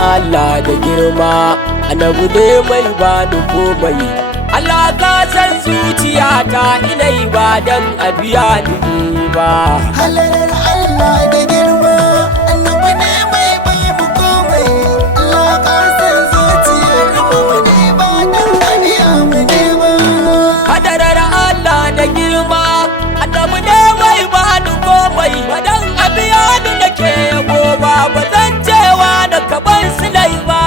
Allah da girma, annabi ne mai bani komai. Allah ka san zuciyata ina yi ba dan a biya ni ba. Halalar Allah da girma, annabi ne mai bamu komai. Allah ka san zuciyar mu ne ba dan a biya mu ne ba. Halalar Allah da girma, annabi ne mai bani komai. Ba dan a biya ni nake yabo ba, ba zan cewa da kaban silai ba.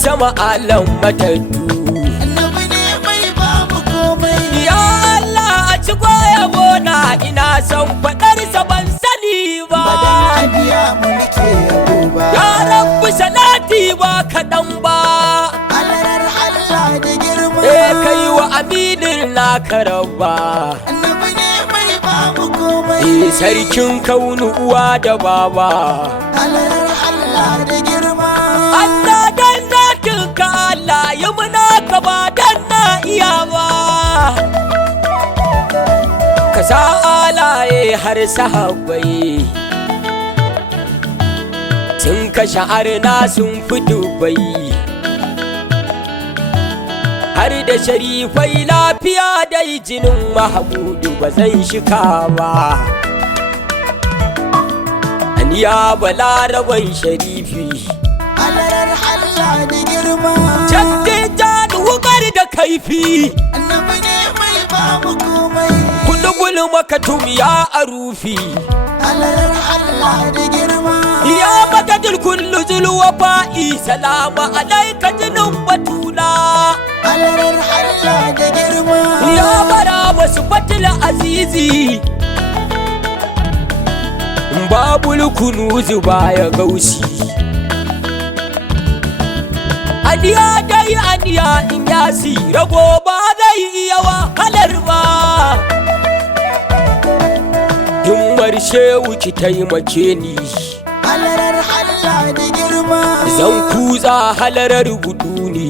Sama alam matattu, annabi ne mai bamu komai. ya Allah a ci yabo na ina son faɗarsa ban sani ba. Badan a biya mu nake yabo ba. Ya rabbi salati ba kaɗan ba. Halalar Allah da girma, Kai wa aminin naka rabba. annabi ne mai bamu komai. Sarkin kaunu uwa da baba. Halalar Allah da girma, Allah dan zakin ka Allah yi muna ka ba dan na iya ba. Ka sa alaye har sahabbai sun kashe arna sun fi dubai, har da sharifai lafiya dai jinin Mahmudu ba zan shika ba. Aniya balaraban sharifi, halalar Allah da girma, Canjin wukar da kaifi, annabi ne mai bamu komai. gulgul makatum ya arufi, Halalar Allah da girma, ya madadul kullu zulwafa'i, salama alaika jinin batula. halalar Allah da girma, Ya bara wasu fatil azizi, babul kunuzu baya gausi. Aniya dai aniya in yasi, rago ba zai iya wahalar ba. Himmar shehu ki taimake ni, halalar Allah da girma, zan kutsa halarar gudu ne.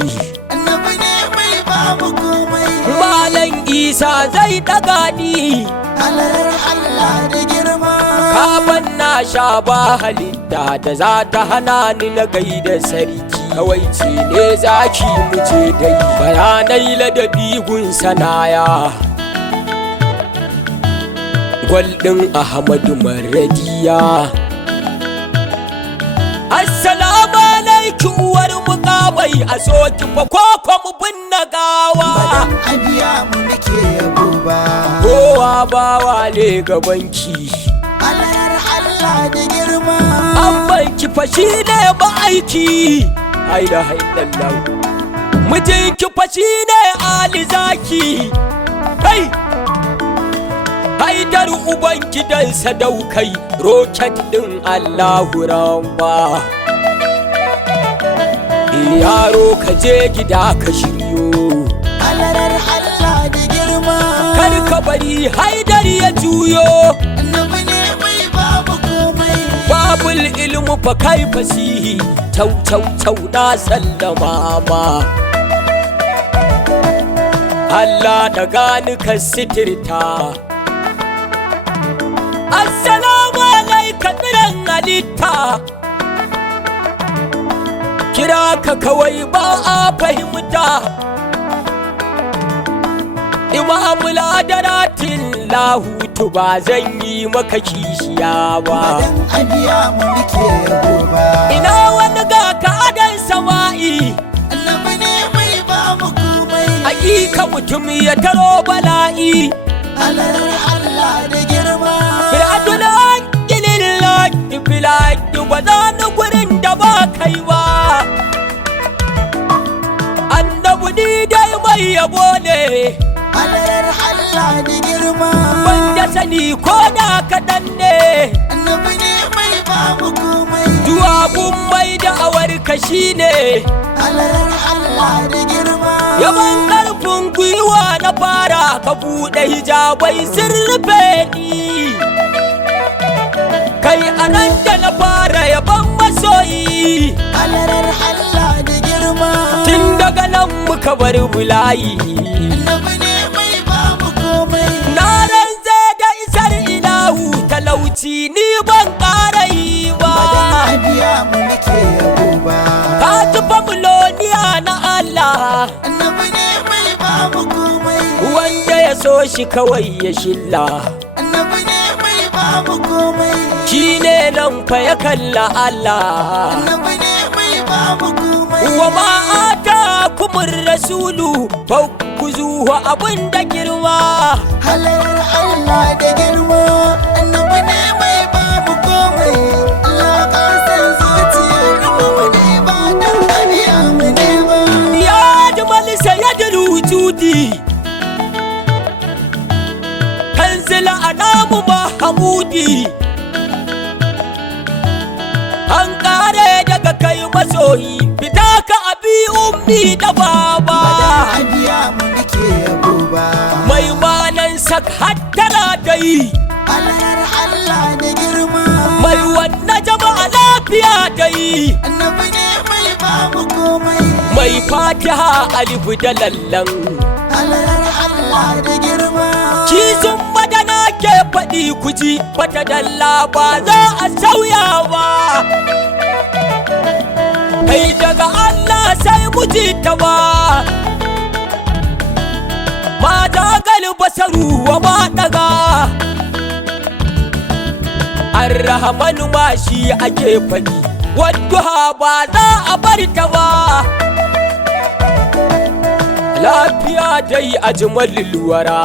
annabi ne mai bamu komai. Malam Isa zai daga ni, Halalar Allah da girma, kaban na sha ba halitta da za ta hana ni na gaida sarki. Kawai ce ne zaki muje dai, bayanai ladabi gun sanaya. Gwaldin Ahmadu Maradiya. Assalamu alaikum uwar mukamai, a soki fa koko mu binne gawa. badan a biya mu nake yabo ba. Kowa bawa ne gabanki, Halalar Allah da girma, an banki fashi ne ma'aiki. Haida haidallah, mijinki fashi ne Ali Zaki. Hai, haidar uban gidan sadaukai, roket din Allahu Ramba. Yaro ka je gida ka shiryo, halalar Allah da girma, kar ka bari haidar ya juyo. annabi ne mai bamu komai. Babul ilmu fa kai fasihi, tau tau tau na sallama ma. Allah da gani ka sitirta. Assalamu alaika tsiran halitta, kira ka kawai ba a fahimta. Imamul adaratin lahutu ba zan yi maka kishiya ba. Badan a biya mu nake yabo ba. Ina wani ga ka adan sama'i, annabi ne mai bamu komai. hakika mutum ya taro bala'i. Halalar Allah da girma, Fir'atul haqqilillahi filaki ba za ni gurin da ba kai ba. Annabi ni dai mai yabo ne, halalar Allah da girma, wanda sani ko da kaɗan ne. annabi ne mai bamu komai. Duwabun mai da'awar ka shine, Halalar Allah da girma, yaban ƙarfin gwiwa na fara, ka buɗe hijabai sun rufe ni. kai anan da na fara yaban masoyi halarar Allah da girma tun daga nan muka bar bulayi annabi ne mai ba mu komai na ranze da isar ilahu talauci ni ban ƙara yi ba badan abiya mu nake yabo ba ka tufa muloniya na Allah annabi ne mai ba mu komai wanda ya so shi kawai ya shilla annabi ne mai ba mu komai shi ne nan fa ya kalla Allah annabi ne mai ba mu komai wa ma'ata kumur rasulu fa ku zuwa abin da girma halarar Allah da girma annabi ne mai ba mu komai Allah ka san zuciyar mu ne ba dan abiya mu ne ba ya jamal sayyidul wujudi kanzila anamu mahamudi an kare daga kai masoyi fita ka abi ummi da baba badan abiya mu nake yabo ba mai manan sak hattara dai halarar Allah da girma mai wannan jama'a lafiya dai annabi ne mai ba mu komai mai fatiha alifu da lallan halarar Allah da girma kizin madana ke faɗi kuji bata dalla ba za a sauya ba kai daga Allah sai muji ta ba ma dagal basaru wa ma daga arrahmanu ma shi ake faɗi wadduha ba za a bar ta ba lafiya dai a jimalil wara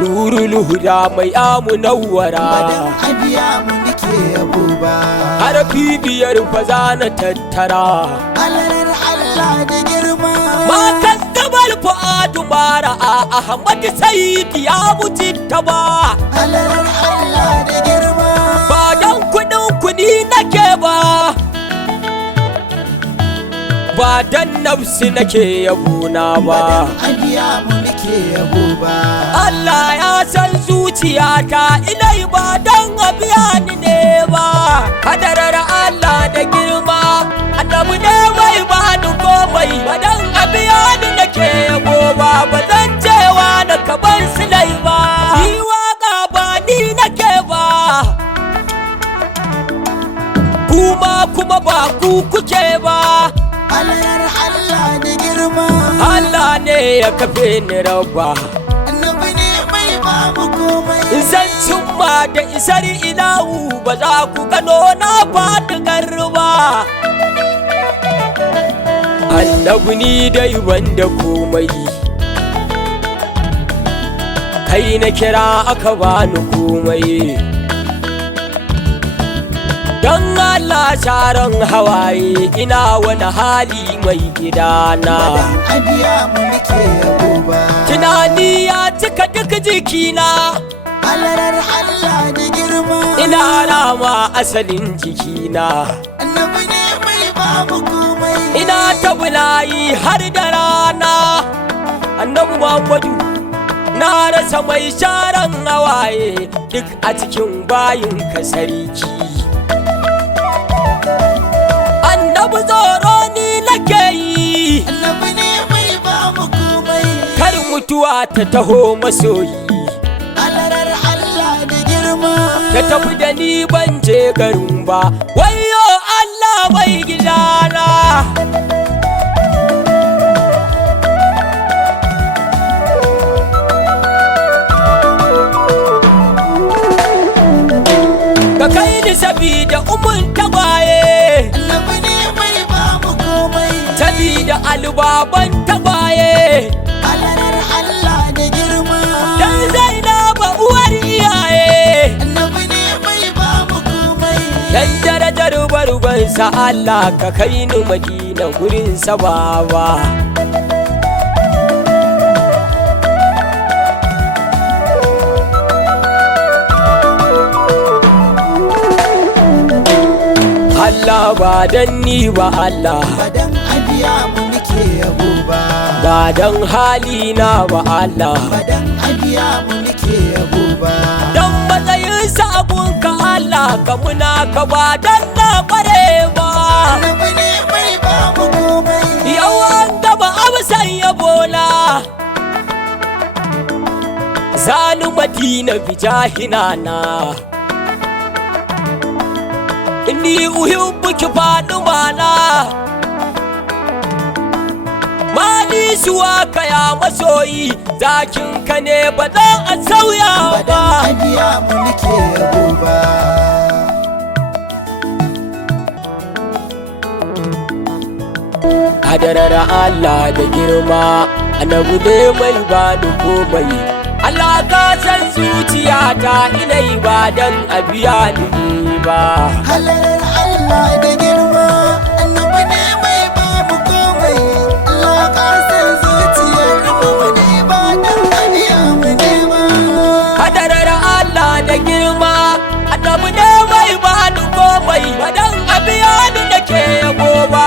nurul huda mai amunawwara badan abiya mu nake yabo ba harfi biyar fa za na tattara halarar Allah da girma matan gabar fu'adu mara a ahmad sayyid ya mutunta ba halarar Allah da girma ba dan kudin kudi nake ba ba dan nafsi nake yabona ba badan abiya mu nake yabo ba Allah ya san zuciyata inai ba dan abiya ni ne ba hadarar Allah da girma annabi ne mai ba ni komai ba dan abiya ni nake yabo ba ba zan cewa na kaban silai ba yi waka ba ni nake ba kuma ba ku kuke ba halarar Allah da girma Allah ne ya kafe ni rabba annabi ne mai ba mu komai zan cimma da isar ilahu ba za ku gano na faɗi garba annabi ni dai wanda komai kai na kira aka bani komai don Allah sharon hawaye ina wani hali mai gidana badan abiya mu nake yabo ba tunani ya cika duk jikina halarar Allah da girma ina rama asalin jikina annabi ne mai ba mu komai ina ta bulayi har da rana annabi Muhammadu na rasa mai sharan hawaye duk a cikin bayin ka sarki annabi tsoro ni nake yi annabi ne mai ba mu komai kar mutuwa ta taho masoyi halarar Allah da girma ta tafi da ni ban je garin ba wayo Allah mai gidana ka kai ni sabida umun tagwaye annabi ne mai ba mu komai sabida albaban tagwaye halarar Allah da girma dan Zainaba uwar iyaye annabi ne mai ba mu komai dan darajar barbansa Allah ka kai ni Madina gurin sa baba Allah ba dan ni ba Allah badan abiya mu nake yabo ba ba dan halina ba Allah badan abiya mu nake yabo ba dan matsayin ka muna ka ba dan na kware ba. Annabi ne mai ba mu komai. Yawan gaba amsan yabona zanu madina bijahina na inni uhibbuki Fatimana mali suwa kaya masoyi zakin ka ne ba zan a sauya ba. A biya mu nake yabo ba. Hadarar Allah da girma annabi ne mai bani komai. Allah ka san zuciyata ina yi ba dan a biya ni ba. Halarar Allah da girma annabi ne mai ba mu komai. Allah ka san zuciyar mu ne ba dan a biya mu ne ba. Hadarar Allah da girma annabi ne mai bani komai ba dan a biya ni nake yabo ba.